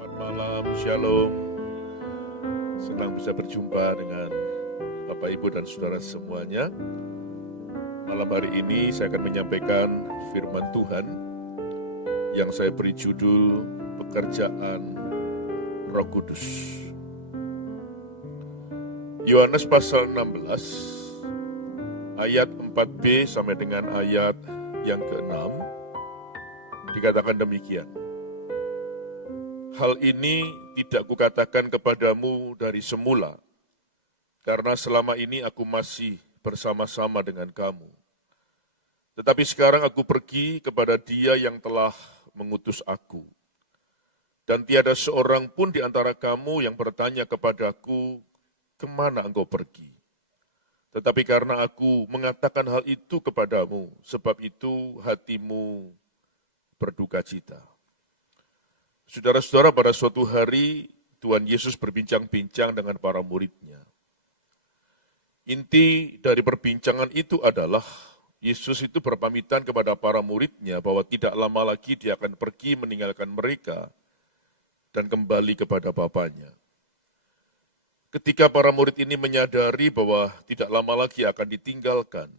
Selamat malam, Shalom. Senang bisa berjumpa dengan Bapak, Ibu, dan Saudara semuanya. Malam hari ini saya akan menyampaikan firman Tuhan yang saya beri judul Pekerjaan Roh Kudus. Yohanes pasal 16, ayat 4b sampai dengan ayat yang ke-6, dikatakan demikian. Hal ini tidak kukatakan kepadamu dari semula, karena selama ini aku masih bersama-sama dengan kamu. Tetapi sekarang aku pergi kepada Dia yang telah mengutus aku. Dan tiada seorang pun di antara kamu yang bertanya kepadaku, kemana engkau pergi? Tetapi karena aku mengatakan hal itu kepadamu, sebab itu hatimu berduka cita. Saudara-saudara, pada suatu hari Tuhan Yesus berbincang-bincang dengan para muridnya. Inti dari perbincangan itu adalah Yesus itu berpamitan kepada para muridnya bahwa tidak lama lagi dia akan pergi meninggalkan mereka dan kembali kepada Bapanya. Ketika para murid ini menyadari bahwa tidak lama lagi akan ditinggalkan,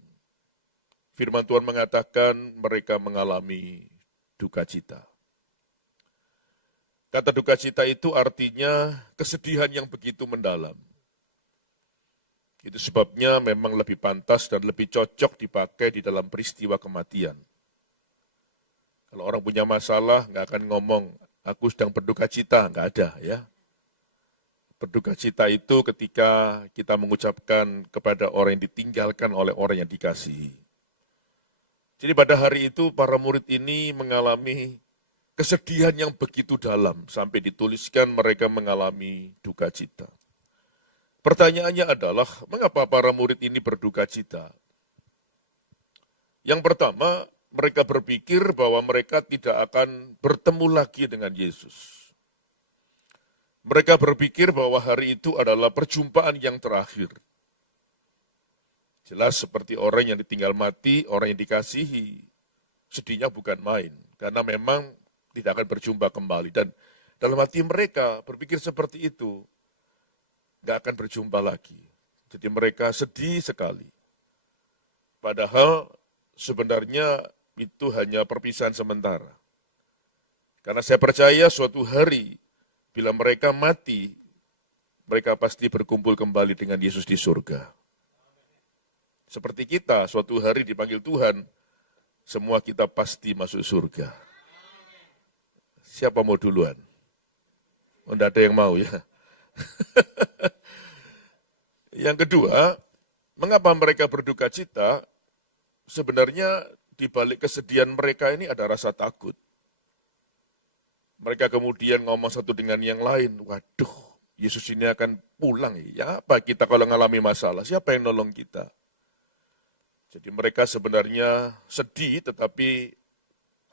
firman Tuhan mengatakan mereka mengalami duka cita. Kata duka cita itu artinya kesedihan yang begitu mendalam. Itu sebabnya memang lebih pantas dan lebih cocok dipakai di dalam peristiwa kematian. Kalau orang punya masalah, nggak akan ngomong, aku sedang berduka cita, nggak ada ya. Berduka cita itu ketika kita mengucapkan kepada orang yang ditinggalkan oleh orang yang dikasihi. Jadi pada hari itu para murid ini mengalami kesedihan yang begitu dalam, sampai dituliskan mereka mengalami duka cita. Pertanyaannya adalah, mengapa para murid ini berduka cita? Yang pertama, mereka berpikir bahwa mereka tidak akan bertemu lagi dengan Yesus. Mereka berpikir bahwa hari itu adalah perjumpaan yang terakhir. Jelas seperti orang yang ditinggal mati, orang yang dikasihi, sedihnya bukan main, karena memang tidak akan berjumpa kembali. Dan dalam hati mereka berpikir seperti itu, nggak akan berjumpa lagi. Jadi mereka sedih sekali. Padahal sebenarnya itu hanya perpisahan sementara. Karena saya percaya suatu hari, bila mereka mati, mereka pasti berkumpul kembali dengan Yesus di surga. Seperti kita, suatu hari dipanggil Tuhan, semua kita pasti masuk surga. Siapa mau duluan? Oh, enggak ada yang mau ya. Yang kedua, mengapa mereka berduka cita? Sebenarnya di balik kesedihan mereka ini ada rasa takut. Mereka kemudian ngomong satu dengan yang lain, waduh, Yesus ini akan pulang ya, apa kita kalau mengalami masalah, siapa yang nolong kita? Jadi mereka sebenarnya sedih, tetapi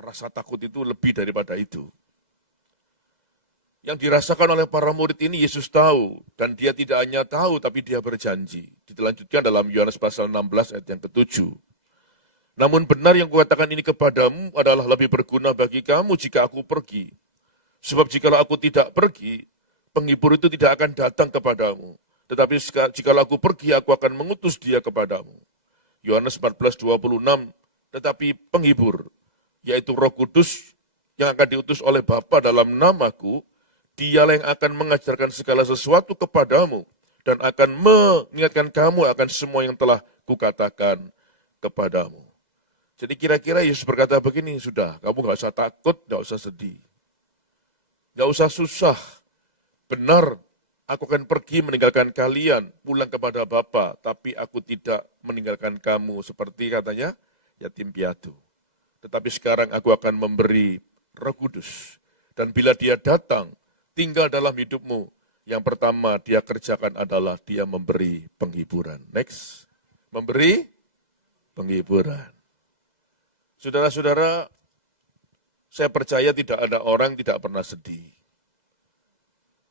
rasa takut itu lebih daripada itu. Yang dirasakan oleh para murid ini Yesus tahu, dan dia tidak hanya tahu, tapi dia berjanji. Dilanjutkan dalam Yohanes pasal 16 ayat yang ke-7. Namun benar yang kukatakan ini kepadamu adalah lebih berguna bagi kamu jika aku pergi. Sebab jikalau aku tidak pergi, penghibur itu tidak akan datang kepadamu. Tetapi jikalau aku pergi, aku akan mengutus dia kepadamu. Yohanes 14:26, tetapi penghibur, yaitu Roh Kudus yang akan diutus oleh Bapa dalam namaku, Dialah yang akan mengajarkan segala sesuatu kepadamu dan akan mengingatkan kamu akan semua yang telah kukatakan kepadamu. Jadi kira-kira Yesus berkata begini, sudah, kamu gak usah takut, gak usah sedih. Gak usah susah. Benar, aku akan pergi meninggalkan kalian, pulang kepada Bapa, tapi aku tidak meninggalkan kamu, seperti katanya yatim piatu. Tetapi sekarang aku akan memberi Roh Kudus. Dan bila dia datang, tinggal dalam hidupmu, yang pertama dia kerjakan adalah dia memberi penghiburan. Next, memberi penghiburan. Saudara-saudara, saya percaya tidak ada orang tidak pernah sedih.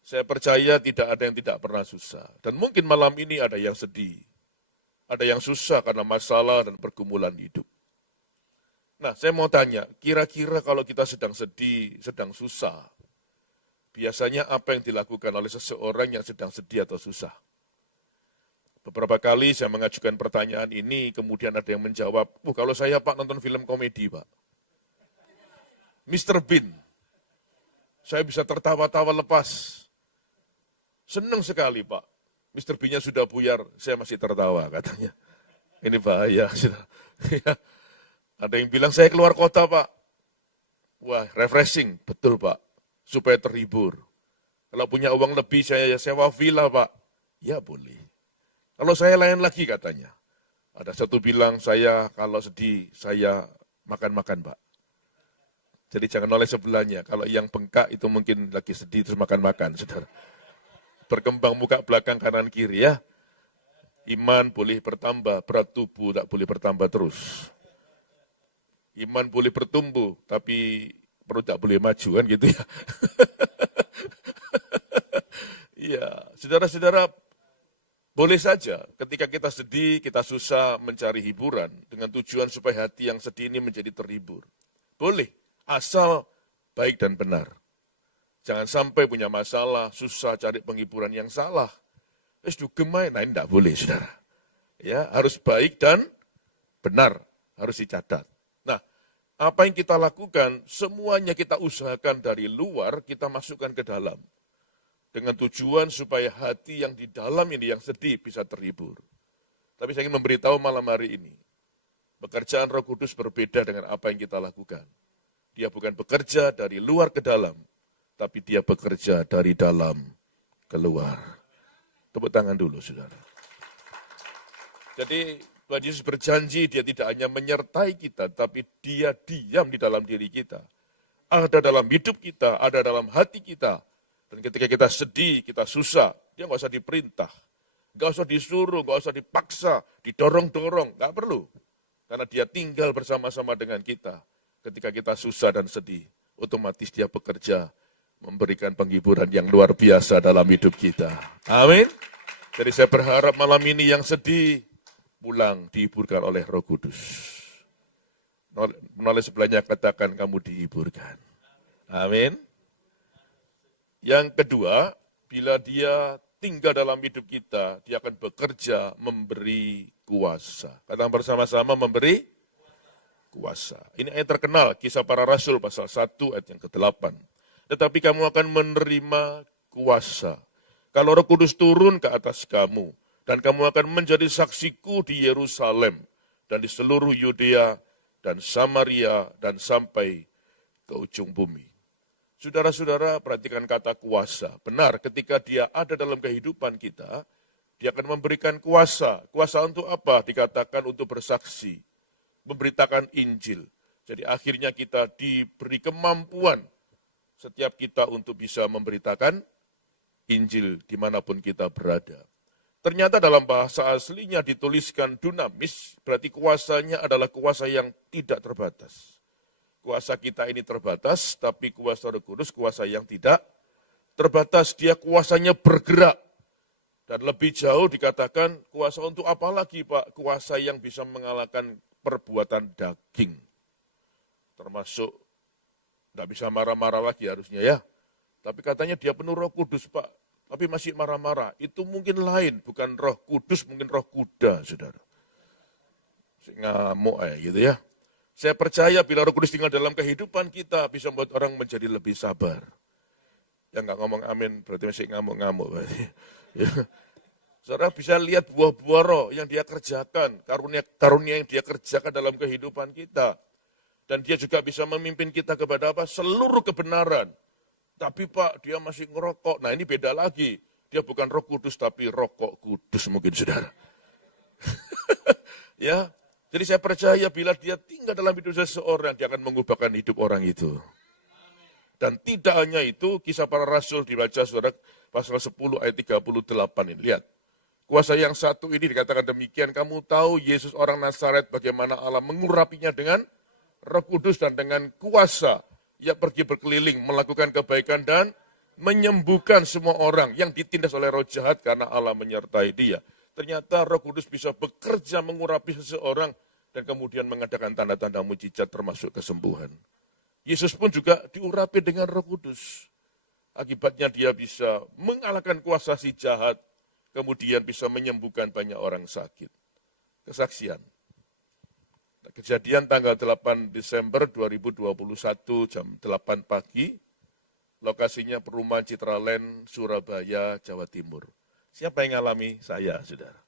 Saya percaya tidak ada yang tidak pernah susah. Dan mungkin malam ini ada yang sedih. Ada yang susah karena masalah dan pergumulan hidup. Nah, saya mau tanya, kira-kira kalau kita sedang sedih, sedang susah, biasanya apa yang dilakukan oleh seseorang yang sedang sedih atau susah. Beberapa kali saya mengajukan pertanyaan ini, kemudian ada yang menjawab, kalau saya Pak nonton film komedi Pak. Mr. Bean, saya bisa tertawa-tawa lepas. Senang sekali Pak. Mr. Bean-nya sudah buyar, saya masih tertawa katanya. Ini bahaya. Ada yang bilang saya keluar kota Pak. Wah, refreshing, betul Pak. Supaya terhibur. Kalau punya uang lebih saya sewa villa Pak. Ya boleh. Kalau saya lain lagi katanya. Ada satu bilang saya kalau sedih saya makan-makan Pak. Jadi jangan oleh sebelahnya. Kalau yang bengkak itu mungkin lagi sedih terus makan-makan, saudara. Berkembang muka belakang kanan kiri ya. Iman boleh bertambah, berat tubuh tak boleh bertambah terus. Iman boleh bertumbuh, tapi perut tak boleh maju kan gitu ya. Iya, saudara-saudara, boleh saja ketika kita sedih, kita susah mencari hiburan dengan tujuan supaya hati yang sedih ini menjadi terhibur. Boleh, asal baik dan benar. Jangan sampai punya masalah, susah cari penghiburan yang salah. Gemai, nah ini tidak boleh, saudara. Ya, harus baik dan benar, harus dicatat. Nah, apa yang kita lakukan, semuanya kita usahakan dari luar, kita masukkan ke dalam. Dengan tujuan supaya hati yang di dalam ini, yang sedih, bisa terhibur. Tapi saya ingin memberitahu malam hari ini, pekerjaan Roh Kudus berbeda dengan apa yang kita lakukan. Dia bukan bekerja dari luar ke dalam, tapi dia bekerja dari dalam keluar. Tepuk tangan dulu, saudara. Jadi, Tuhan Yesus berjanji dia tidak hanya menyertai kita, tapi dia diam di dalam diri kita. Ada dalam hidup kita, ada dalam hati kita. Dan ketika kita sedih, kita susah, dia nggak usah diperintah. Nggak usah disuruh, nggak usah dipaksa, didorong-dorong, nggak perlu. Karena dia tinggal bersama-sama dengan kita. Ketika kita susah dan sedih, otomatis dia bekerja, memberikan penghiburan yang luar biasa dalam hidup kita. Amin. Jadi saya berharap malam ini yang sedih, pulang dihiburkan oleh Roh Kudus. Melalui sebelahnya katakan kamu dihiburkan. Amin. Yang kedua, bila dia tinggal dalam hidup kita, dia akan bekerja memberi kuasa. Katakan bersama-sama memberi kuasa. Ini ayat terkenal, Kisah Para Rasul pasal 1 ayat yang ke-8. Tetapi kamu akan menerima kuasa. Kalau Roh Kudus turun ke atas kamu, dan kamu akan menjadi saksiku di Yerusalem, dan di seluruh Yudea, dan Samaria, dan sampai ke ujung bumi. Saudara-saudara, perhatikan kata kuasa. Benar, ketika dia ada dalam kehidupan kita, dia akan memberikan kuasa. Kuasa untuk apa? Dikatakan untuk bersaksi, memberitakan Injil. Jadi akhirnya kita diberi kemampuan setiap kita untuk bisa memberitakan Injil dimanapun kita berada. Ternyata dalam bahasa aslinya dituliskan dunamis, berarti kuasanya adalah kuasa yang tidak terbatas. Kuasa kita ini terbatas, tapi kuasa Roh Kudus kuasa yang tidak terbatas. Dia kuasanya bergerak. Dan lebih jauh dikatakan kuasa untuk apa lagi Pak? Kuasa yang bisa mengalahkan perbuatan daging. Termasuk tidak bisa marah-marah lagi harusnya ya. Tapi katanya dia penuh Roh Kudus Pak. Tapi masih marah-marah. Itu mungkin lain, bukan Roh Kudus, mungkin roh kuda, saudara. Ngamuk gitu ya. Saya percaya bila Roh Kudus tinggal dalam kehidupan kita, bisa membuat orang menjadi lebih sabar. Yang nggak ngomong amin, berarti masih ngamuk-ngamuk. Saudara bisa lihat buah-buah roh yang dia kerjakan, karunia yang dia kerjakan dalam kehidupan kita. Dan dia juga bisa memimpin kita kepada apa? Seluruh kebenaran. Tapi Pak, dia masih ngerokok. Nah ini beda lagi. Dia bukan Roh Kudus, tapi rokok kudus mungkin, saudara. Ya. Jadi saya percaya bila dia tinggal dalam hidup seseorang, dia akan mengubahkan hidup orang itu. Dan tidak hanya itu, Kisah Para Rasul dibaca saudara pasal 10 ayat 38 ini. Lihat, kuasa yang satu ini dikatakan demikian, kamu tahu Yesus orang Nazaret bagaimana Allah mengurapinya dengan Roh Kudus dan dengan kuasa. Ia pergi berkeliling, melakukan kebaikan dan menyembuhkan semua orang yang ditindas oleh roh jahat karena Allah menyertai dia. Ternyata Roh Kudus bisa bekerja mengurapi seseorang dan kemudian mengadakan tanda-tanda mujizat termasuk kesembuhan. Yesus pun juga diurapi dengan Roh Kudus. Akibatnya dia bisa mengalahkan kuasa si jahat, kemudian bisa menyembuhkan banyak orang sakit. Kesaksian. Kejadian tanggal 8 Desember 2021 jam 8 pagi, lokasinya perumahan Citraland, Surabaya, Jawa Timur. Siapa yang ngalami? Saya, saudara.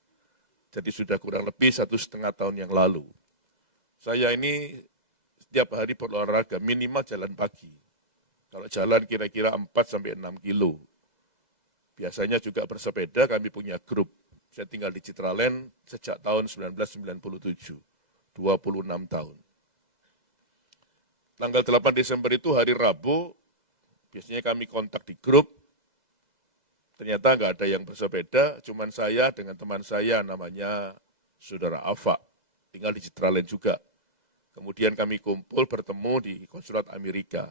Jadi sudah kurang lebih 1,5 tahun yang lalu. Saya ini setiap hari berolahraga, minimal jalan pagi. Kalau jalan kira-kira 4-6 kilo. Biasanya juga bersepeda, kami punya grup. Saya tinggal di Citraland sejak tahun 1997, 26 tahun. Tanggal 8 Desember itu hari Rabu, biasanya kami kontak di grup. Ternyata nggak ada yang bersepeda, cuman saya dengan teman saya namanya Saudara Afa, tinggal di Citraland juga. Kemudian kami kumpul bertemu di konsulat Amerika.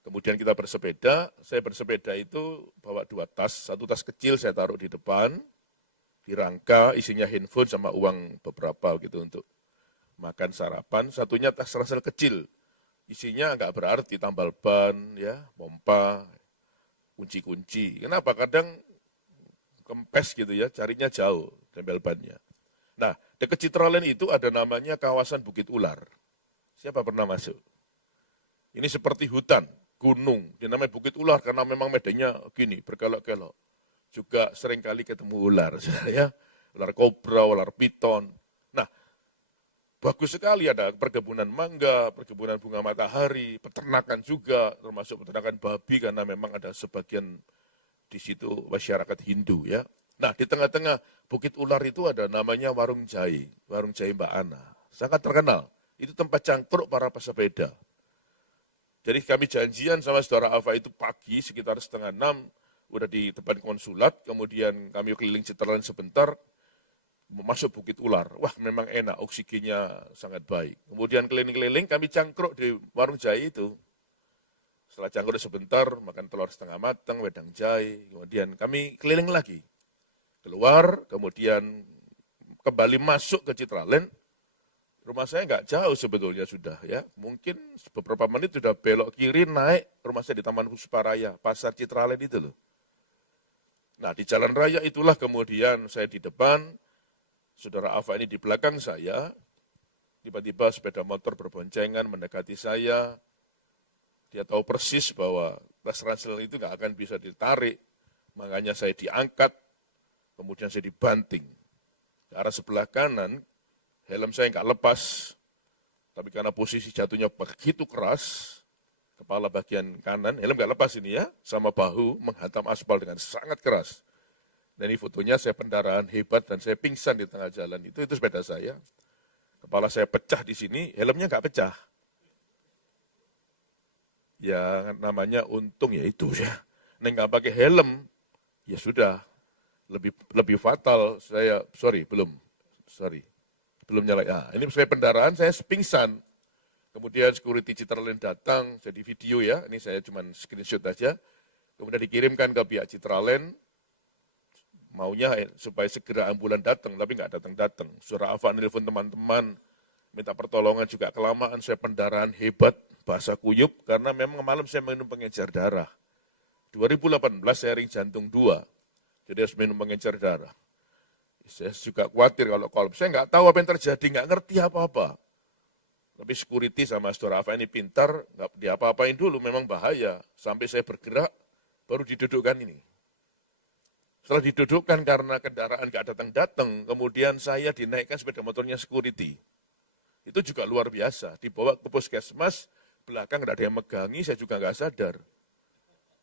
Kemudian kita bersepeda, saya bersepeda itu bawa 2 tas, 1 tas kecil saya taruh di depan, di rangka isinya handphone sama uang beberapa gitu untuk makan sarapan, satunya tas ransel kecil, isinya nggak berarti, tambal ban, ya, pompa, kunci-kunci. Kenapa? Kadang kempes gitu ya, carinya jauh, tempel bannya. Nah, dekat Citraland itu ada namanya kawasan Bukit Ular. Siapa pernah masuk? Ini seperti hutan, gunung, dinamai Bukit Ular karena memang medannya gini, berkelok-kelok. Juga seringkali ketemu ular, ya, ular kobra, ular piton. Nah, bagus sekali, ada perkebunan mangga, perkebunan bunga matahari, peternakan juga, termasuk peternakan babi karena memang ada sebagian di situ masyarakat Hindu, ya. Nah, di tengah-tengah Bukit Ular itu ada namanya Warung Jahe Mbak Ana, sangat terkenal. Itu tempat cangkruk para pesepeda. Jadi kami janjian sama Saudara Alfa itu pagi sekitar 5:30, udah di depan konsulat, kemudian kami keliling Citraland sebentar, masuk Bukit Ular. Wah, memang enak, oksigennya sangat baik. Kemudian keliling-keliling, kami cangkruk di warung jahe itu. Setelah cangkruk sebentar, makan telur setengah matang, wedang jahe, kemudian kami keliling lagi. Keluar, kemudian kembali masuk ke Citraland. Rumah saya nggak jauh sebetulnya sudah, ya. Mungkin beberapa menit sudah belok kiri, naik, rumah saya di Taman Pusparaya, Pasar Citraland itu loh. Nah, di jalan raya itulah kemudian saya di depan, Saudara Alfa ini di belakang saya, tiba-tiba sepeda motor berboncengan mendekati saya. Dia tahu persis bahwa tas ransel itu nggak akan bisa ditarik, makanya saya diangkat, kemudian saya dibanting. Ke arah sebelah kanan, helm saya nggak lepas, tapi karena posisi jatuhnya begitu keras, kepala bagian kanan, helm nggak lepas ini ya, sama bahu menghantam aspal dengan sangat keras. Dan ini fotonya saya pendarahan hebat dan saya pingsan di tengah jalan itu sepeda saya. Kepala saya pecah di sini, helmnya nggak pecah. Ya namanya untung ya itu ya. Nah nggak pakai helm, ya sudah lebih fatal. Saya belum nyala. Nah, ini saya pendarahan, saya pingsan. Kemudian security Citraland datang, jadi video ya. Ini saya cuma screenshot aja. Kemudian dikirimkan ke pihak Citraland. Maunya supaya segera ambulan datang, tapi nggak datang-datang. Saudara Alfa nelfon teman-teman, minta pertolongan juga kelamaan, saya pendarahan hebat, bahasa kuyup, karena memang malam saya minum pengencer darah. 2018 saya ring jantung 2, jadi harus minum pengencer darah. Saya juga khawatir kalau kolaps, saya nggak tahu apa yang terjadi, nggak ngerti apa-apa. Tapi security sama Saudara Alfa ini pintar, nggak diapa-apain dulu, memang bahaya. Sampai saya bergerak, baru didudukkan ini. Setelah didudukkan karena kendaraan nggak datang-datang, kemudian saya dinaikkan sepeda motornya security. Itu juga luar biasa, dibawa ke puskesmas, belakang nggak ada yang megangi, saya juga nggak sadar.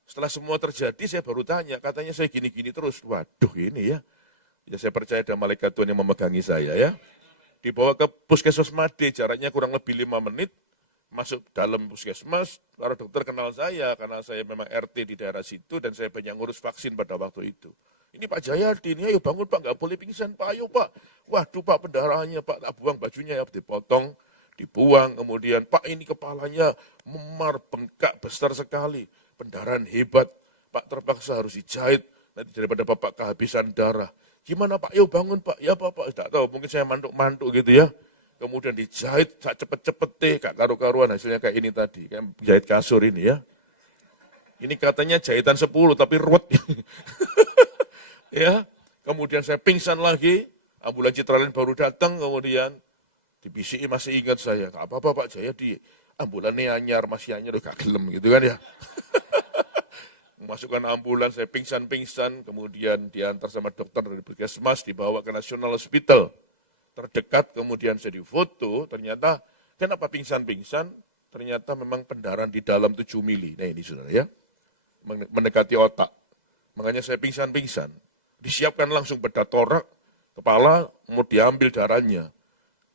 Setelah semua terjadi, saya baru tanya, katanya saya gini-gini terus. Waduh ini ya, ya saya percaya ada malaikat Tuhan yang memegangi saya ya. Dibawa ke puskesmas Made, jaraknya kurang lebih 5 menit, masuk dalam puskesmas, para dokter kenal saya, karena saya memang RT di daerah situ, dan saya banyak ngurus vaksin pada waktu itu. Ini Pak Jayadi, ini ayo bangun Pak, nggak boleh pingsan Pak, ayo Pak. Waduh Pak, pendarahannya Pak, tak buang bajunya ya, dipotong, dibuang, kemudian Pak ini kepalanya memar, bengkak, besar sekali, pendarahan hebat, Pak terpaksa harus dijahit, nanti daripada Bapak kehabisan darah. Gimana Pak, yuk bangun Pak, ya Bapak, tidak tahu, mungkin saya mantuk-mantuk gitu ya. Kemudian dijahit, cepet-cepet deh, gak karu-karuan hasilnya kayak ini tadi, kayak jahit kasur ini ya. Ini katanya jahitan 10 tapi ruwet. Ya, kemudian saya pingsan lagi, ambulan Citralen baru datang, kemudian dibisiki masih ingat saya, gak apa-apa Pak Jaya di ambulannya anyar, masih anyar, gak gelem gitu kan ya. Masukkan ambulan, saya pingsan-pingsan, kemudian diantar sama dokter dari Puskesmas, dibawa ke National Hospital terdekat, kemudian saya difoto, ternyata kenapa pingsan-pingsan? Ternyata memang pendarahan di dalam 7 mili. Nah ini saudara ya, mendekati otak. Makanya saya pingsan-pingsan. Disiapkan langsung bedah torak, kepala, mau diambil darahnya.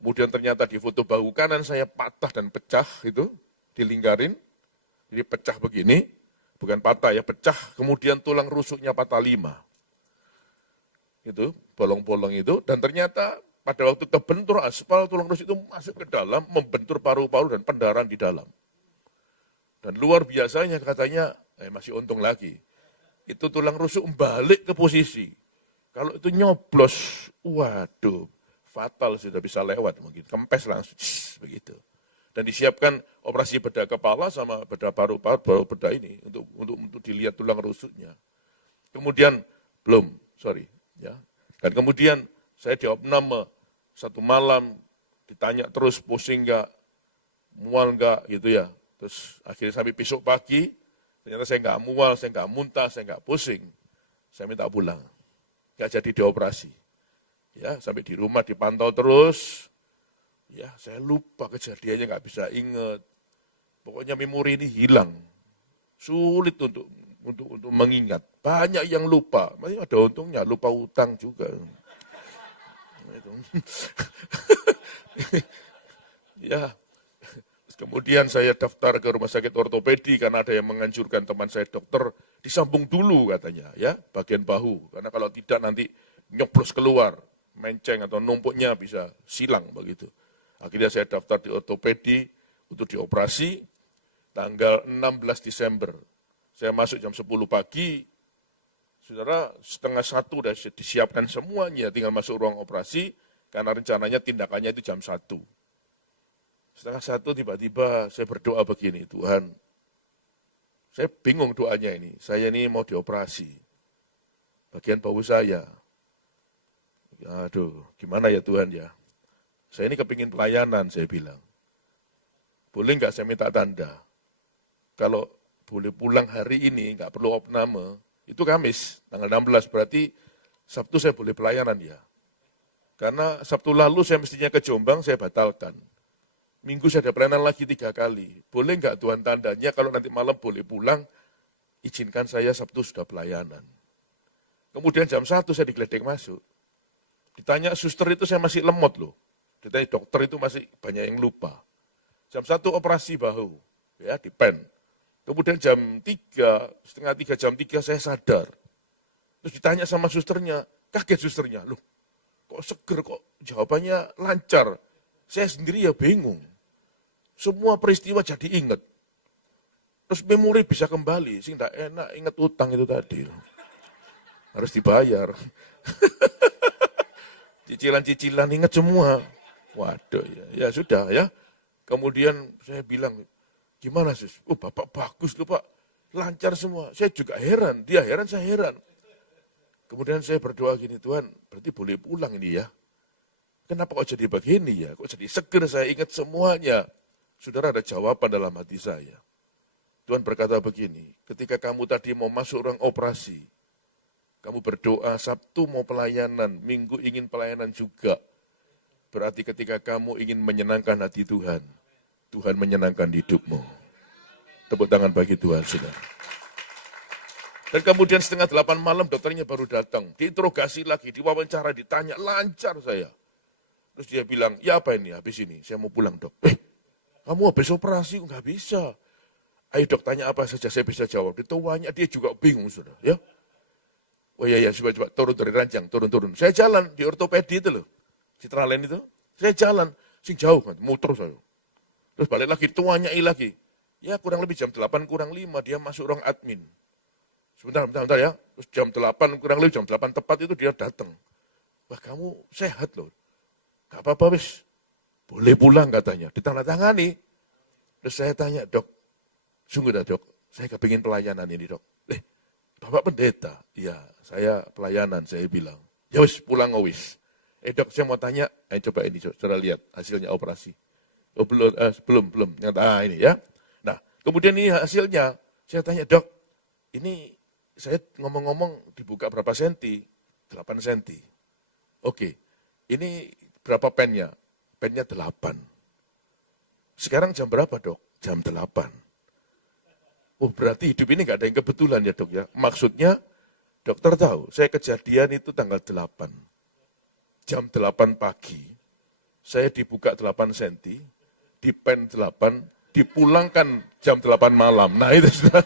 Kemudian ternyata di foto bahu kanan saya patah dan pecah itu, dilingkarin. Jadi pecah begini, bukan patah ya, pecah. Kemudian tulang rusuknya patah 5. Itu, bolong-bolong itu. Dan ternyata pada waktu kebentur aspal, tulang rusuk itu masuk ke dalam, membentur paru-paru dan pendarahan di dalam. Dan luar biasanya katanya, masih untung lagi, itu tulang rusuk balik ke posisi. Kalau itu nyoblos, waduh, fatal sudah bisa lewat mungkin, kempes langsung, begitu. Dan disiapkan operasi bedah kepala sama bedah paru-paru, bedah ini untuk dilihat tulang rusuknya. Kemudian ya. Dan kemudian saya diopname 1 malam, ditanya terus pusing enggak, mual enggak gitu ya. Terus akhirnya sampai besok pagi, ternyata saya enggak mual, saya enggak muntah, saya enggak pusing. Saya minta pulang, enggak jadi dioperasi. Ya, sampai di rumah dipantau terus. Ya, saya lupa kejadiannya, enggak bisa ingat. Pokoknya memori ini hilang. Sulit untuk mengingat. Banyak yang lupa. Masih ada untungnya, lupa utang juga. Ya, kemudian saya daftar ke rumah sakit ortopedi karena ada yang menganjurkan teman saya dokter disambung dulu katanya ya bagian bahu karena kalau tidak nanti nyoblos keluar menceng atau numpuknya bisa silang begitu. Akhirnya saya daftar di ortopedi untuk dioperasi tanggal 16 Desember. Saya masuk jam 10 pagi. Saudara, 12:30 sudah disiapkan semuanya, tinggal masuk ruang operasi, karena rencananya tindakannya itu jam 1. 12:30 tiba-tiba saya berdoa begini, Tuhan, saya bingung doanya ini, saya ini mau dioperasi, bagian bahu saya. Aduh, gimana ya Tuhan ya, saya ini kepingin pelayanan, saya bilang. Boleh nggak saya minta tanda? Kalau boleh pulang hari ini, nggak perlu opname, itu Kamis, tanggal 16, berarti Sabtu saya boleh pelayanan ya. Karena Sabtu lalu saya mestinya ke Jombang, saya batalkan. Minggu saya ada pelayanan lagi 3 kali. Boleh nggak Tuhan tandanya kalau nanti malam boleh pulang, izinkan saya Sabtu sudah pelayanan. Kemudian jam 1 saya digledek masuk. Ditanya suster itu saya masih lemot loh. Ditanya dokter itu masih banyak yang lupa. Jam 1 operasi bahu, ya di pen. Kemudian jam 3, setengah 3, jam 3 saya sadar. Terus ditanya sama susternya, kaget susternya, loh kok seger, kok jawabannya lancar. Saya sendiri ya bingung. Semua peristiwa jadi ingat. Terus memori bisa kembali, sih enggak enak ingat utang itu tadi. Harus dibayar. Cicilan-cicilan ingat semua. Waduh ya sudah ya. Kemudian saya bilang, gimana sus? Oh Bapak bagus loh Pak, lancar semua. Saya juga heran, dia heran, saya heran. Kemudian saya berdoa gini, Tuhan berarti boleh pulang ini ya. Kenapa kok jadi begini ya? Kok jadi seger, saya ingat semuanya. Saudara, ada jawaban dalam hati saya. Tuhan berkata begini, ketika kamu tadi mau masuk ruang operasi, kamu berdoa, Sabtu mau pelayanan, Minggu ingin pelayanan juga. Berarti ketika kamu ingin menyenangkan hati Tuhan, Tuhan menyenangkan hidupmu. Tepuk tangan bagi Tuhan, saudara. Dan kemudian 7:30 malam dokternya baru datang. Diinterogasi lagi, diwawancara, ditanya, lancar saya. Terus dia bilang, ya apa ini habis ini? Saya mau pulang dok. Kamu habis operasi, nggak bisa. Ayo dok, tanya apa saja, saya bisa jawab. Ditanya, dia juga bingung, saudara. Ya. Oh iya, coba turun dari ranjang, turun. Saya jalan di ortopedi itu loh. Citralen itu. Saya jalan, sing jauh kan, muter saya. Terus balik lagi, tuanyai lagi. Ya kurang lebih jam 8 kurang 5, dia masuk ruang admin. Sebentar ya. Terus jam 8 kurang lebih, jam 8 tepat itu dia datang. Wah kamu sehat loh. Gak apa-apa wis. Boleh pulang katanya. Ditandatangani. Terus saya tanya, dok, sungguh dah dok, saya kepingin pelayanan ini dok. Bapak pendeta? Iya, saya pelayanan, saya bilang. Ya wis, pulang wis. Dok, saya mau tanya, coba ini, saudara lihat hasilnya operasi. Oh belum. Nah ini ya. Nah, kemudian ini hasilnya, saya tanya, dok, ini saya ngomong-ngomong dibuka berapa senti? 8 senti. Oke, ini berapa pennya? Pennya 8. Sekarang jam berapa dok? Jam 8. Oh berarti hidup ini gak ada yang kebetulan ya dok ya. Maksudnya dokter tahu, saya kejadian itu tanggal 8. Jam 8 pagi, saya dibuka 8 senti, dipen 8, dipulangkan jam 8 malam. Nah itu sudah.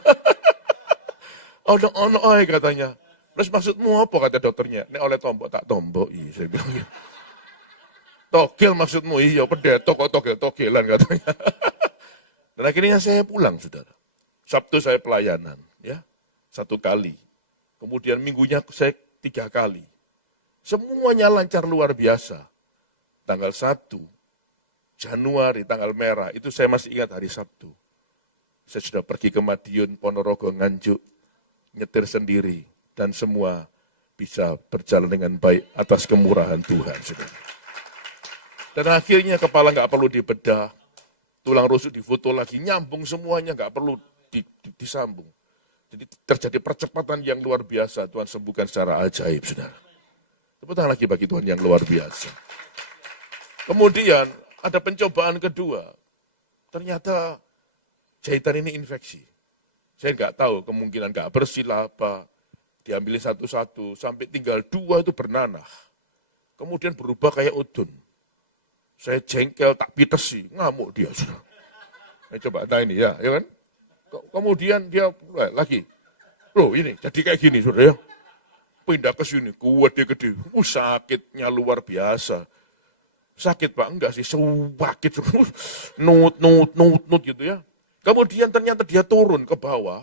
Ono katanya. Terus maksudmu apa kata dokternya? Nek oleh tombok tak tombok. Iya saya bilang gitu. Togel maksudmu? Iya pendeta kok togelan katanya. Dan akhirnya saya pulang saudara. Sabtu saya pelayanan ya 1 kali. Kemudian minggunya saya 3 kali. Semuanya lancar luar biasa. Tanggal 1 Januari, tanggal merah, itu saya masih ingat hari Sabtu. Saya sudah pergi ke Madiun, Ponorogo, Nganjuk, nyetir sendiri, dan semua bisa berjalan dengan baik atas kemurahan Tuhan. Saudara. Dan akhirnya kepala nggak perlu dibedah, tulang rusuk difoto lagi, nyambung semuanya, nggak perlu disambung. Jadi terjadi percepatan yang luar biasa, Tuhan sembuhkan secara ajaib, saudara. Tepuk tangan lagi bagi Tuhan yang luar biasa. Kemudian ada pencobaan kedua, ternyata jahitan ini infeksi. Saya nggak tahu, kemungkinan nggak bersih lah apa. Diambil satu-satu, sampai tinggal 2 itu bernanah. Kemudian berubah kayak udun. Saya jengkel, tak pitesi, ngamuk dia. Coba, nah ini ya kan. Kemudian dia lagi. Loh ini, jadi kayak gini, saudara ya. Pindah ke sini, kuat dia gede. Sakitnya luar biasa. Sakit Pak, enggak sih, sakit. Nut gitu ya. Kemudian ternyata dia turun ke bawah.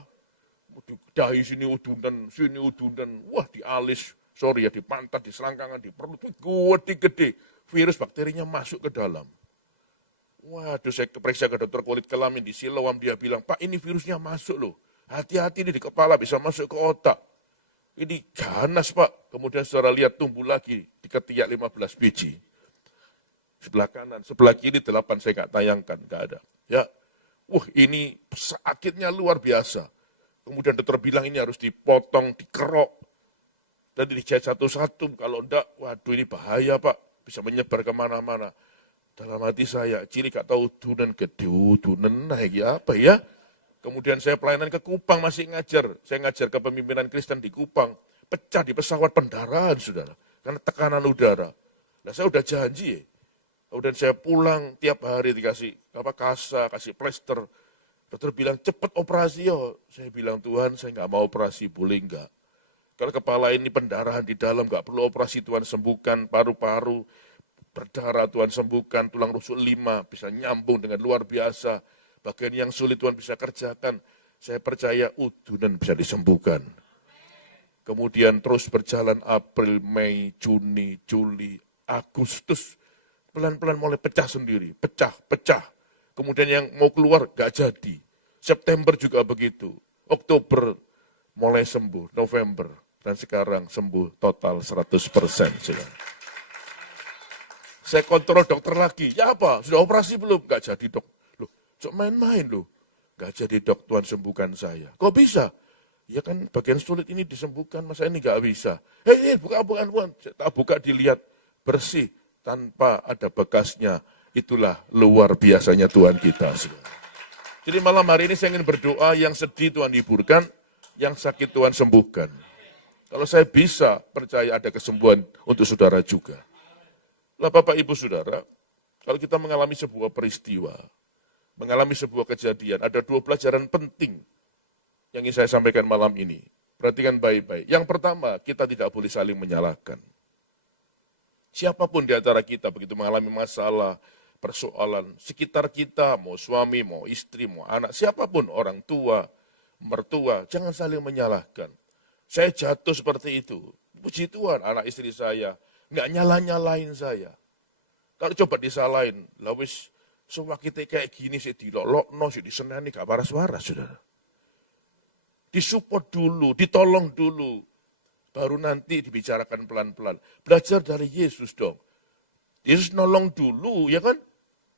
Di dahi sini udunan. Wah di alis, di pantat, di selangkangan, di perut. Gede. Virus bakterinya masuk ke dalam. Waduh, saya periksa ke dokter kulit kelamin di Siloam, dia bilang, Pak ini virusnya masuk loh. Hati-hati ini di kepala, bisa masuk ke otak. Ini ganas Pak. Kemudian saudara lihat tumbuh lagi di ketiak 15 biji. Sebelah kanan, sebelah kiri 8, saya nggak tayangkan, nggak ada. Ya, ini sakitnya luar biasa. Kemudian dokter bilang ini harus dipotong, dikerok, dan dijahit satu-satu. Kalau enggak, waduh ini bahaya Pak, bisa menyebar kemana-mana. Dalam hati saya, ciri gak tahu udunan gede, udunan naik ya apa ya. Kemudian saya pelayanan ke Kupang masih ngajar. Saya ngajar ke pemimpinan Kristen di Kupang. Pecah di pesawat pendarahan, saudara. Karena tekanan udara. Nah saya udah janji ya. Kemudian saya pulang tiap hari dikasih kasa, kasih plester. Dokter bilang cepat operasi yo. Saya bilang Tuhan saya nggak mau operasi, boleh nggak? Kalau kepala ini pendarahan di dalam nggak perlu operasi, Tuhan sembuhkan. Paru-paru berdarah Tuhan sembuhkan. Tulang rusuk 5 bisa nyambung dengan luar biasa. Bagian yang sulit Tuhan bisa kerjakan. Saya percaya udunan bisa disembuhkan. Kemudian terus berjalan April, Mei, Juni, Juli, Agustus. Pelan-pelan mulai pecah sendiri, pecah. Kemudian yang mau keluar gak jadi. September juga begitu. Oktober mulai sembuh, November. Dan sekarang sembuh total 100%. Saya kontrol dokter lagi. Ya apa? Sudah operasi belum? Gak jadi dok. Loh, sok main-main loh. Gak jadi dok, Tuhan sembuhkan saya. Kok bisa? Ya kan bagian sulit ini disembuhkan, masa ini gak bisa. Hei, bukan. Saya tak buka dilihat bersih. Tanpa ada bekasnya, itulah luar biasanya Tuhan kita. Jadi malam hari ini saya ingin berdoa, yang sedih Tuhan hiburkan, yang sakit Tuhan sembuhkan. Kalau saya bisa, percaya ada kesembuhan untuk saudara juga. Lah Bapak Ibu Saudara, kalau kita mengalami sebuah peristiwa, mengalami sebuah kejadian, ada 2 pelajaran penting yang ingin saya sampaikan malam ini. Perhatikan baik-baik. Yang pertama, kita tidak boleh saling menyalahkan. Siapapun di antara kita begitu mengalami masalah, persoalan sekitar kita, mau suami, mau istri, mau anak, siapapun, orang tua, mertua, jangan saling menyalahkan. Saya jatuh seperti itu. Puji Tuhan, anak istri saya nggak nyalain saya. Kalau coba disalahin, lawis semua kita kayak gini sih dilolokno, sih disenani, gak waras-waras, saudara. disupport dulu, ditolong dulu. Baru nanti dibicarakan pelan-pelan. Belajar dari Yesus dong. Yesus nolong dulu, ya kan?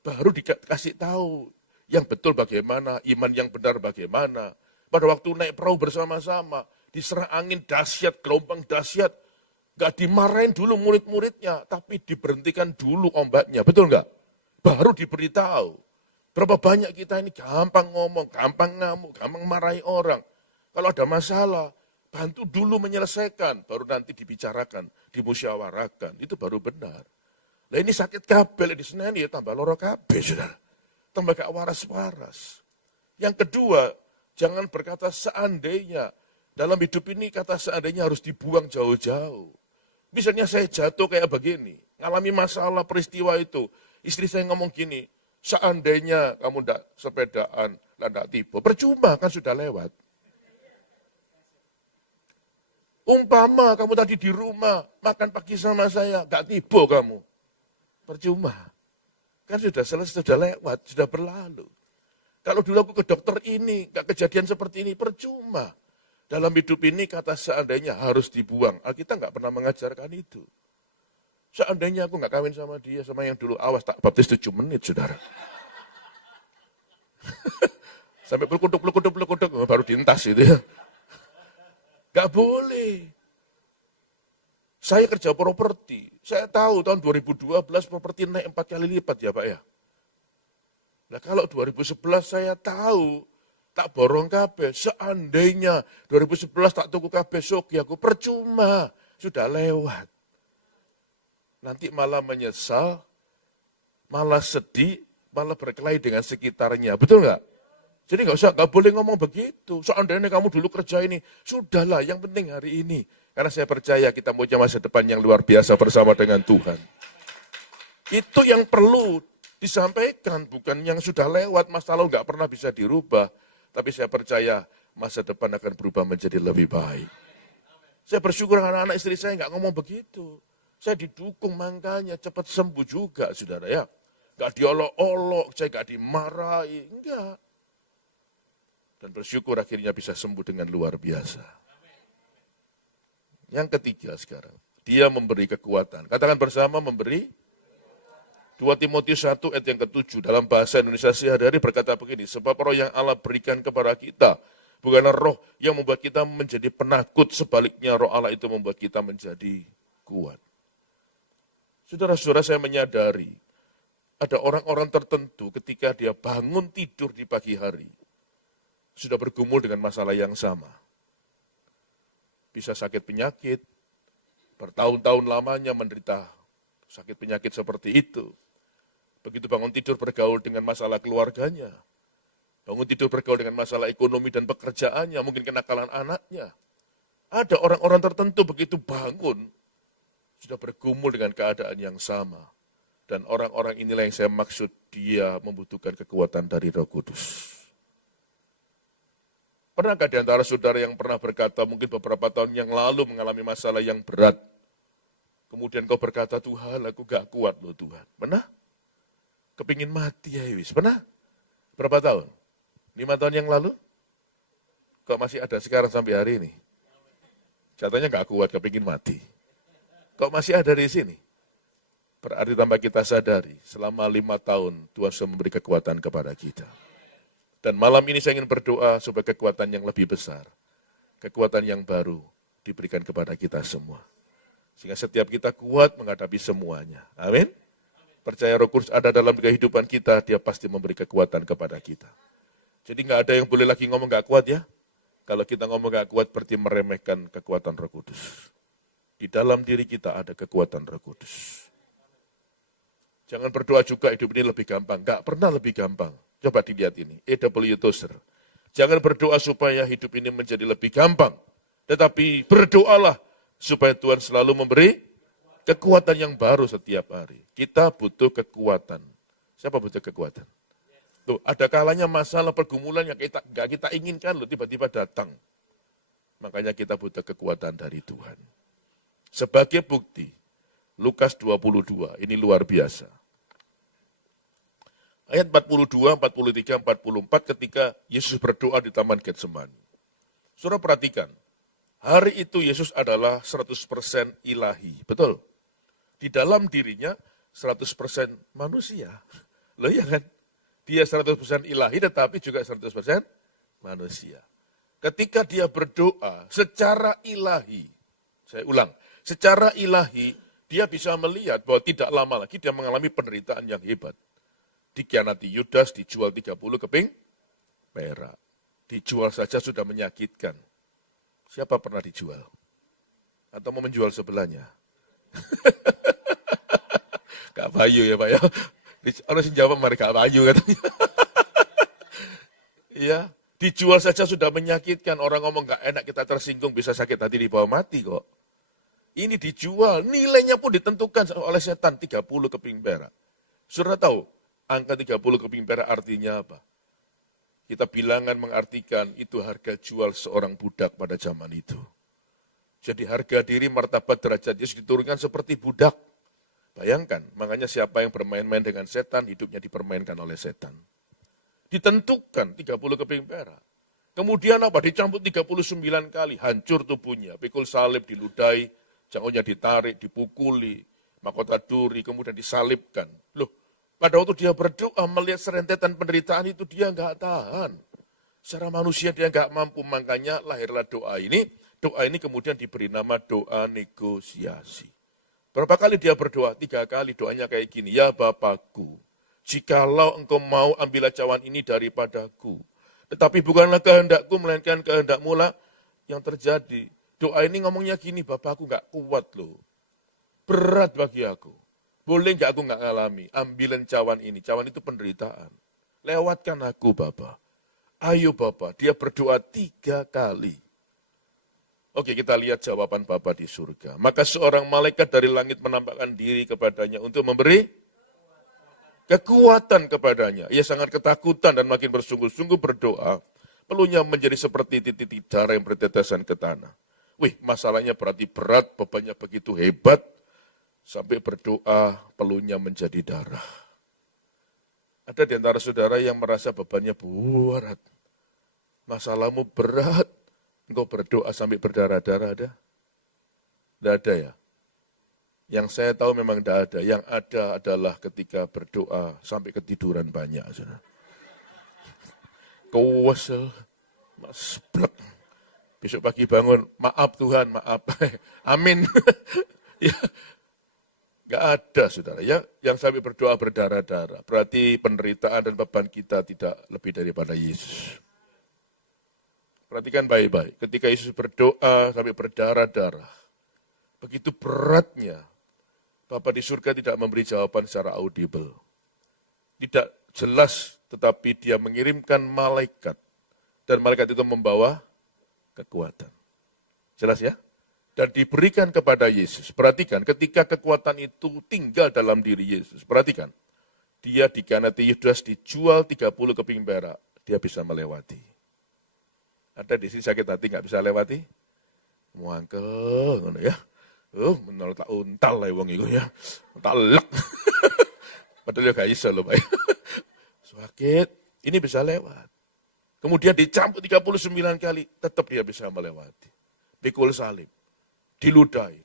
Baru dikasih tahu yang betul bagaimana, iman yang benar bagaimana. Pada waktu naik perahu bersama-sama, diserang angin dahsyat, gelombang dahsyat. Gak dimarahin dulu murid-muridnya, tapi diberhentikan dulu ombaknya. Betul nggak? Baru diberitahu. Berapa banyak kita ini gampang ngomong, gampang ngamuk, gampang marahi orang. Kalau ada masalah, bantu dulu menyelesaikan, baru nanti dibicarakan, dimusyawarakan. Itu baru benar. Nah ini sakit kabel di Senen ya tambah loro kabel, saudara. Tambah gak waras-waras. Yang kedua, jangan berkata seandainya. Dalam hidup ini kata seandainya harus dibuang jauh-jauh. Misalnya saya jatuh kayak begini, ngalami masalah peristiwa itu. Istri saya ngomong gini, seandainya kamu tidak sepedaan, tidak tiba, percuma kan sudah lewat. Umpama kamu tadi di rumah, makan pagi sama saya, gak tiba kamu. Percuma. Kan sudah selesai, sudah lewat, sudah berlalu. Kalau dulu aku ke dokter ini, gak kejadian seperti ini, percuma. Dalam hidup ini kata seandainya harus dibuang. Alkitab gak pernah mengajarkan itu. Seandainya aku gak kawin sama dia, sama yang dulu, awas tak baptis 7 menit, saudara. Sampai pelukuduk, baru dientas itu ya. Gak boleh. Saya kerja properti. Saya tahu tahun 2012 properti naik 4 kali lipat ya Pak ya. Nah kalau 2011 saya tahu, tak borong kabeh. Seandainya 2011 tak tuku kabeh sogi aku, percuma. Sudah lewat. Nanti malah menyesal, malah sedih, malah berkelahi dengan sekitarnya. Betul nggak? Jadi nggak boleh ngomong begitu. Seandainya kamu dulu kerja ini, sudahlah. Yang penting hari ini, karena saya percaya kita punya masa depan yang luar biasa bersama dengan Tuhan. Itu yang perlu disampaikan, bukan yang sudah lewat. Masa lalu nggak pernah bisa dirubah. Tapi saya percaya masa depan akan berubah menjadi lebih baik. Saya bersyukur anak-anak istri saya nggak ngomong begitu. Saya didukung makanya cepat sembuh juga, saudara ya. Nggak diolok-olok, saya nggak dimarahi, enggak. Dan bersyukur akhirnya bisa sembuh dengan luar biasa. Yang ketiga sekarang, dia memberi kekuatan. Katakan bersama memberi. 2 Timotius 1 ayat yang ke-7 dalam bahasa Indonesia sehari-hari berkata begini, sebab roh yang Allah berikan kepada kita, bukanlah roh yang membuat kita menjadi penakut, sebaliknya roh Allah itu membuat kita menjadi kuat. Saudara-saudara, saya menyadari, ada orang-orang tertentu ketika dia bangun tidur di pagi hari, sudah bergumul dengan masalah yang sama. Bisa sakit penyakit, bertahun-tahun lamanya menderita sakit penyakit seperti itu. Begitu bangun tidur bergaul dengan masalah keluarganya. Bangun tidur bergaul dengan masalah ekonomi dan pekerjaannya, mungkin kenakalan anaknya. Ada orang-orang tertentu begitu bangun, sudah bergumul dengan keadaan yang sama. Dan orang-orang inilah yang saya maksud, dia membutuhkan kekuatan dari Roh Kudus. Pernahkah di antara saudara yang pernah berkata mungkin beberapa tahun yang lalu mengalami masalah yang berat. Kemudian kau berkata, Tuhan aku gak kuat loh Tuhan. Pernah? Kepingin mati ya wis. Pernah? Berapa tahun? 5 tahun yang lalu? Kok masih ada sekarang sampai hari ini? Jatuhnya gak kuat, kepingin mati. Kok masih ada di sini? Berarti tanpa kita sadari, selama 5 tahun Tuhan sudah memberi kekuatan kepada kita. Dan malam ini saya ingin berdoa supaya kekuatan yang lebih besar, kekuatan yang baru diberikan kepada kita semua. Sehingga setiap kita kuat menghadapi semuanya. Amin. Percaya Roh Kudus ada dalam kehidupan kita, dia pasti memberi kekuatan kepada kita. Jadi nggak ada yang boleh lagi ngomong nggak kuat ya. Kalau kita ngomong nggak kuat berarti meremehkan kekuatan Roh Kudus. Di dalam diri kita ada kekuatan Roh Kudus. Jangan berdoa juga hidup ini lebih gampang. Nggak pernah lebih gampang. Coba dilihat ini. A.W. Tozer. Jangan berdoa supaya hidup ini menjadi lebih gampang. Tetapi berdoalah supaya Tuhan selalu memberi kekuatan yang baru setiap hari. Kita butuh kekuatan. Siapa butuh kekuatan? Tuh, ada kalanya masalah pergumulan yang gak kita inginkan loh, tiba-tiba datang. Makanya kita butuh kekuatan dari Tuhan. Sebagai bukti, Lukas 22, ini luar biasa. Ayat 42, 43, 44 ketika Yesus berdoa di Taman Getsemani. Saudara perhatikan, hari itu Yesus adalah 100% ilahi, betul? Di dalam dirinya 100% manusia. Loh ya kan? Dia 100% ilahi tetapi juga 100% manusia. Ketika dia berdoa secara ilahi, saya ulang, secara ilahi dia bisa melihat bahwa tidak lama lagi dia mengalami penderitaan yang hebat. Dikhianati Yudas, dijual 30 keping perak. Dijual saja sudah menyakitkan. Siapa pernah dijual? Atau mau menjual sebelahnya? Kak Bayu ya Pak ya. Orang sih jawab mari Kak Bayu katanya. Ya, dijual saja sudah menyakitkan. Orang ngomong gak enak, kita tersinggung, bisa sakit hati dibawa mati kok. Ini dijual, nilainya pun ditentukan oleh setan 30 keping perak. Saudara tahu, angka 30 keping perak artinya apa? Kita bilangan mengartikan itu harga jual seorang budak pada zaman itu. Jadi harga diri, martabat, derajat Yesus diturunkan seperti budak. Bayangkan, makanya siapa yang bermain-main dengan setan, hidupnya dipermainkan oleh setan. Ditentukan 30 keping perak. Kemudian apa? Dicampur 39 kali, hancur tubuhnya, pikul salib, diludahi, jangkauannya ditarik, dipukuli, mahkota duri, kemudian disalibkan. Loh, pada waktu dia berdoa melihat serentetan penderitaan itu dia nggak tahan. Secara manusia dia nggak mampu, makanya lahirlah doa ini. Doa ini kemudian diberi nama doa negosiasi. Berapa kali dia berdoa? 3 kali doanya kayak gini. Ya Bapakku, jikalau engkau mau ambillah cawan ini daripadaku. Tetapi bukanlah kehendakku, melainkan kehendakmu lah yang terjadi. Doa ini ngomongnya gini, Bapakku nggak kuat loh. Berat bagi aku. Boleh nggak aku nggak ngalami? Ambilin cawan ini. Cawan itu penderitaan. Lewatkan aku, Bapak. Ayo, Bapak. Dia berdoa 3 kali. Oke, kita lihat jawaban Bapa di surga. Maka seorang malaikat dari langit menampakkan diri kepadanya untuk memberi kekuatan kepadanya. Ia sangat ketakutan dan makin bersungguh-sungguh berdoa. Peluhnya menjadi seperti titik-titik darah yang bertetesan ke tanah. Wih, masalahnya berarti berat, bebannya begitu hebat. Sampai berdoa, peluhnya menjadi darah. Ada di antara saudara yang merasa bebannya berat. Masalahmu berat. Engkau berdoa sampai berdarah-darah ada? Tidak ada ya? Yang saya tahu memang tidak ada. Yang ada adalah ketika berdoa sampai ketiduran banyak. Saudara. Kewesel, masblek. Besok pagi bangun, maaf Tuhan, maaf. Amin. Ya. Gak ada, saudara. Ya, yang sampai berdoa berdarah-darah. Berarti penderitaan dan beban kita tidak lebih daripada Yesus. Perhatikan baik-baik. Ketika Yesus berdoa sampai berdarah-darah. Begitu beratnya. Bapa di surga tidak memberi jawaban secara audible. Tidak jelas, tetapi dia mengirimkan malaikat. Dan malaikat itu membawa kekuatan. Jelas ya? Dan diberikan kepada Yesus. Perhatikan, ketika kekuatan itu tinggal dalam diri Yesus. Perhatikan, dia dikhianati Yudas, dijual 30 keping perak. Dia bisa melewati. Ada di sini sakit hati nggak bisa lewati? Muangkel, ya. Menolak tak untal lah wong itu ya. Talek. Padahal gak bisa loh Pak. Sakit, ini bisa lewat. Kemudian dicampur 39 kali, tetap dia bisa melewati. Pikul salib. Diludahi,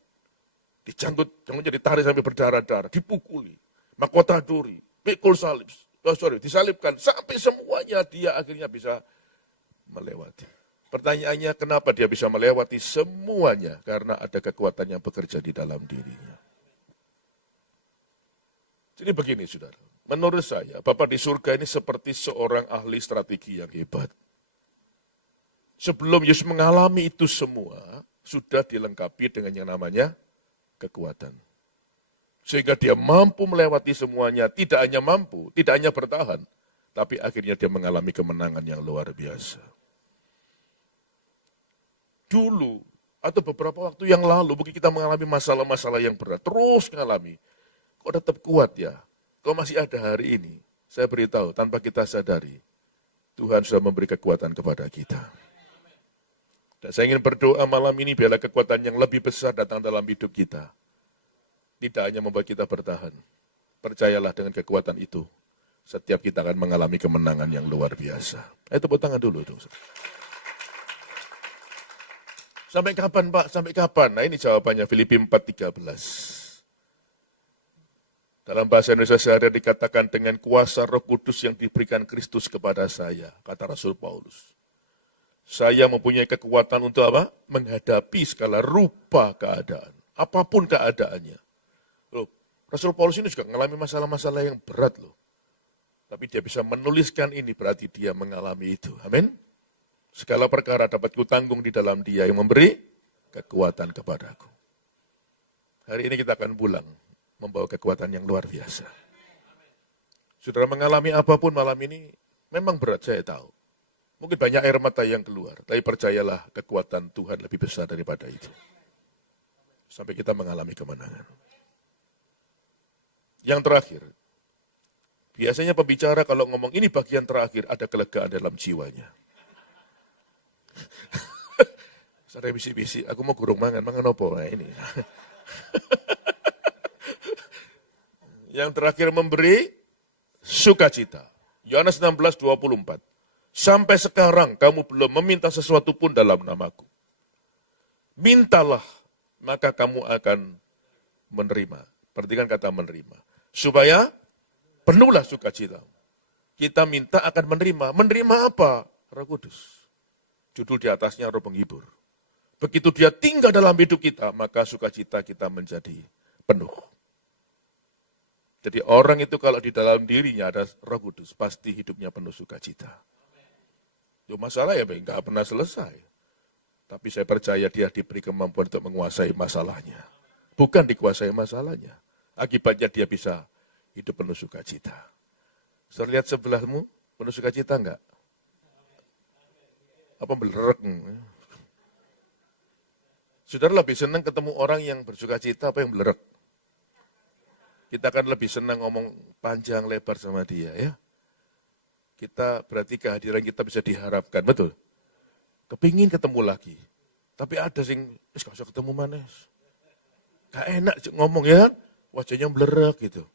dicangkut, kemudian ditarik sampai berdarah-darah, dipukuli, mahkota duri, pikul salib, disalibkan, sampai semuanya dia akhirnya bisa melewati. Pertanyaannya, kenapa dia bisa melewati semuanya? Karena ada kekuatan yang bekerja di dalam dirinya. Jadi begini, saudara, menurut saya, Bapak di surga ini seperti seorang ahli strategi yang hebat. Sebelum Yesus mengalami itu semua, sudah dilengkapi dengan yang namanya kekuatan. Sehingga dia mampu melewati semuanya, tidak hanya mampu, tidak hanya bertahan, tapi akhirnya dia mengalami kemenangan yang luar biasa. Dulu, atau beberapa waktu yang lalu, mungkin kita mengalami masalah-masalah yang berat, terus mengalami. Kok tetap kuat ya? Kok masih ada hari ini? Saya beritahu, tanpa kita sadari, Tuhan sudah memberi kekuatan kepada kita. Dan saya ingin berdoa malam ini biarlah kekuatan yang lebih besar datang dalam hidup kita. Tidak hanya membuat kita bertahan. Percayalah dengan kekuatan itu. Setiap kita akan mengalami kemenangan yang luar biasa. Tepuk tangan dulu dong. Sampai kapan Pak? Sampai kapan? Nah ini jawabannya Filipi 4:13. Dalam bahasa Indonesia sehari dikatakan dengan kuasa Roh Kudus yang diberikan Kristus kepada saya, kata Rasul Paulus. Saya mempunyai kekuatan untuk apa? Menghadapi segala rupa keadaan. Apapun keadaannya. Loh, Rasul Paulus ini juga mengalami masalah-masalah yang berat loh. Tapi dia bisa menuliskan ini, berarti dia mengalami itu. Amin. Segala perkara dapat kutanggung di dalam dia yang memberi kekuatan kepadaku. Hari ini kita akan pulang, membawa kekuatan yang luar biasa. Saudara mengalami apapun malam ini, memang berat saya tahu. Mungkin banyak air mata yang keluar, tapi percayalah kekuatan Tuhan lebih besar daripada itu. Sampai kita mengalami kemenangan. Yang terakhir, biasanya pembicara kalau ngomong ini bagian terakhir, ada kelegaan dalam jiwanya. Saya bisi-bisi, aku mau gurung mangan apa? Nah, ini. Yang terakhir memberi sukacita. Yohanes 16:24. Sampai sekarang kamu belum meminta sesuatu pun dalam namaku. Mintalah, maka kamu akan menerima. Perhatikan kata menerima. Supaya penuhlah sukacita. Kita minta akan menerima. Menerima apa? Roh Kudus. Judul di atasnya Roh Penghibur. Begitu dia tinggal dalam hidup kita, maka sukacita kita menjadi penuh. Jadi orang itu kalau di dalam dirinya ada Roh Kudus, pasti hidupnya penuh sukacita. Itu masalah ya nggak pernah selesai. Tapi saya percaya dia diberi kemampuan untuk menguasai masalahnya. Bukan dikuasai masalahnya. Akibatnya dia bisa hidup penuh sukacita. Saudara lihat sebelahmu, penuh sukacita enggak? Apa belerek? Saudara lebih senang ketemu orang yang bersukacita apa yang belerek? Kita akan lebih senang ngomong panjang lebar sama dia ya. Kita berarti kehadiran kita bisa diharapkan, betul? Kepingin ketemu lagi. Tapi ada sing, gak usah ketemu manis. Gak enak ngomong ya kan? Wajahnya belerek gitu.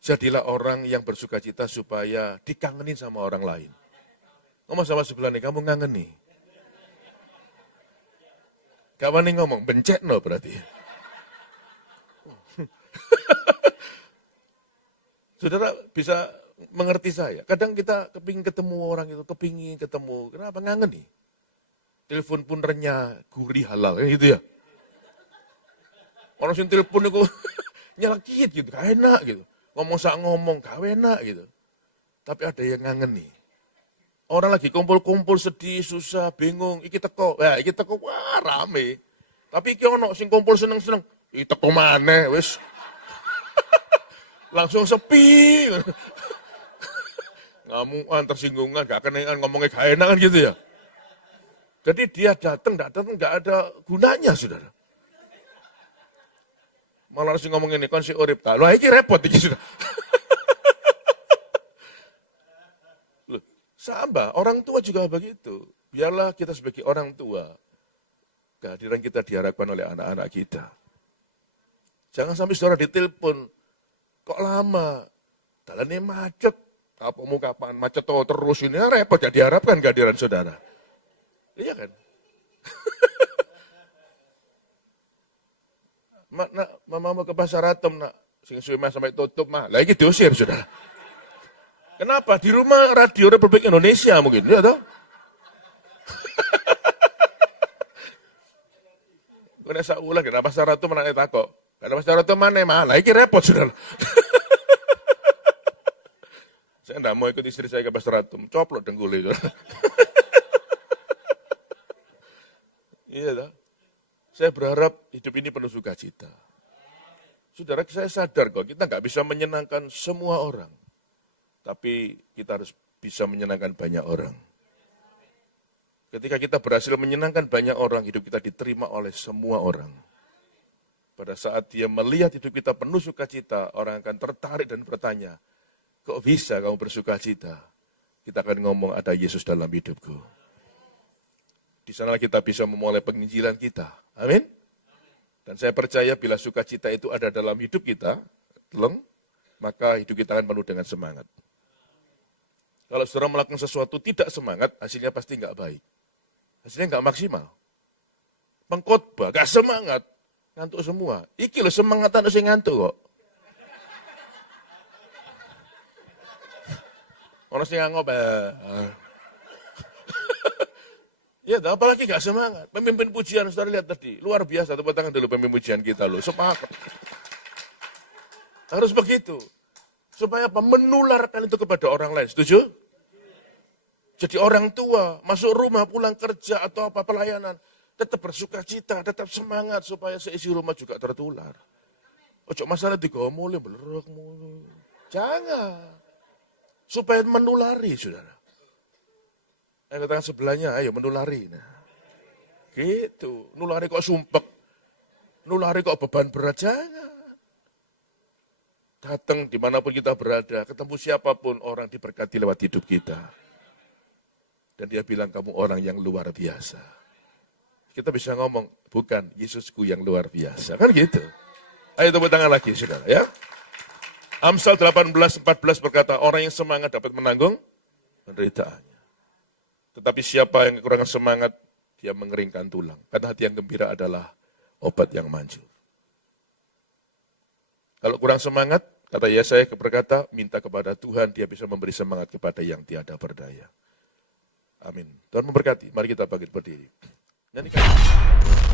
Jadilah orang yang bersukacita supaya dikangenin sama orang lain. Ngomong sama sebelah nih, kamu ngangen nih. Kawan nih ngomong, bencet no berarti. Saudara bisa mengerti saya. Kadang kita kepingin ketemu orang itu, kepingin ketemu. Kenapa ngangen nih? Telepon pun renyah, gurih, halal, gitu ya. Orang yang telepon itu nyelekit gitu, gak enak gitu. Ngomong gak enak gitu. Tapi ada yang ngangen nih. Orang lagi kumpul-kumpul sedih, susah, bingung, iki teko, wah rame. Tapi iki ono sing kumpul seneng-seneng, iki teko maneh wis. Langsung sepi. Ngamuan, tersinggungan, gak kenaan, ngomongnya gak enak kan gitu ya. Jadi dia datang gak ada gunanya, saudara. Malah harus ngomong ini, kan si urip tak. Loh, ini repot ini sudah. Loh, sama, orang tua juga begitu. Biarlah kita sebagai orang tua, kehadiran kita diharapkan oleh anak-anak kita. Jangan sampai saudara ditelepon, kok lama? Jalannya macet. Apa mau kapan macet terus ini repot ya diharapkan kehadiran saudara. Iya kan? Mama mau ke pasar Atom nak, sing suwe sampai tutup mah. Lagi diusir saudara. Kenapa? Di rumah Radio Republik Indonesia mungkin, ya toh? Gue nasa ulang, kenapa pasar Atom mana takok? Kenapa pasar Atom mana mah? Lagi repot saudara. Saya enggak mau ikut istri saya ke pasar Atom, coplok dengkul itu. Iya toh? Saya berharap hidup ini penuh sukacita. Saudara, saya sadar kok, kita nggak bisa menyenangkan semua orang. Tapi kita harus bisa menyenangkan banyak orang. Ketika kita berhasil menyenangkan banyak orang, hidup kita diterima oleh semua orang. Pada saat dia melihat hidup kita penuh sukacita, orang akan tertarik dan bertanya, kok bisa kamu bersukacita? Kita akan ngomong, ada Yesus dalam hidupku. Di sana kita bisa memulai penginjilan kita. Amin. Dan saya percaya bila sukacita itu ada dalam hidup kita, maka hidup kita akan penuh dengan semangat. Kalau saudara melakukan sesuatu tidak semangat, hasilnya pasti nggak baik. Hasilnya nggak maksimal. pengkhotbah, gak semangat, ngantuk semua. Iki loh semangatan sing ngantuk kok. Orang sing ngangop. Ya, apalagi gak semangat. Pemimpin pujian, saudara lihat tadi. Luar biasa, tepuk tangan dulu pemimpin pujian kita loh. Sepakat. Harus begitu. Supaya apa? Menularkan itu kepada orang lain. Setuju? Jadi orang tua, masuk rumah, pulang kerja, atau apa pelayanan. Tetap bersuka cita, tetap semangat. Supaya seisi rumah juga tertular. Ojo masalah digomolin, belerok mulu. Jangan. Supaya menulari, saudara. Yang datang sebelahnya, ayo menulari. Nah, gitu. Nulari kok sumpek. Nulari kok beban berat. Jangan. Datang dimanapun kita berada, ketemu siapapun orang diberkati lewat hidup kita. Dan dia bilang kamu orang yang luar biasa. Kita bisa ngomong, bukan Yesusku yang luar biasa. Kan gitu. Ayo tepuk tangan lagi, saudara. Ya. Amsal 18:14 berkata, orang yang semangat dapat menanggung penderitaannya. Tetapi siapa yang kekurangan semangat, dia mengeringkan tulang. Karena hati yang gembira adalah obat yang manjur. Kalau kurang semangat, kata Yesaya berkata, minta kepada Tuhan, dia bisa memberi semangat kepada yang tiada berdaya. Amin. Tuhan memberkati. Mari kita bangkit berdiri. Nyanyikan.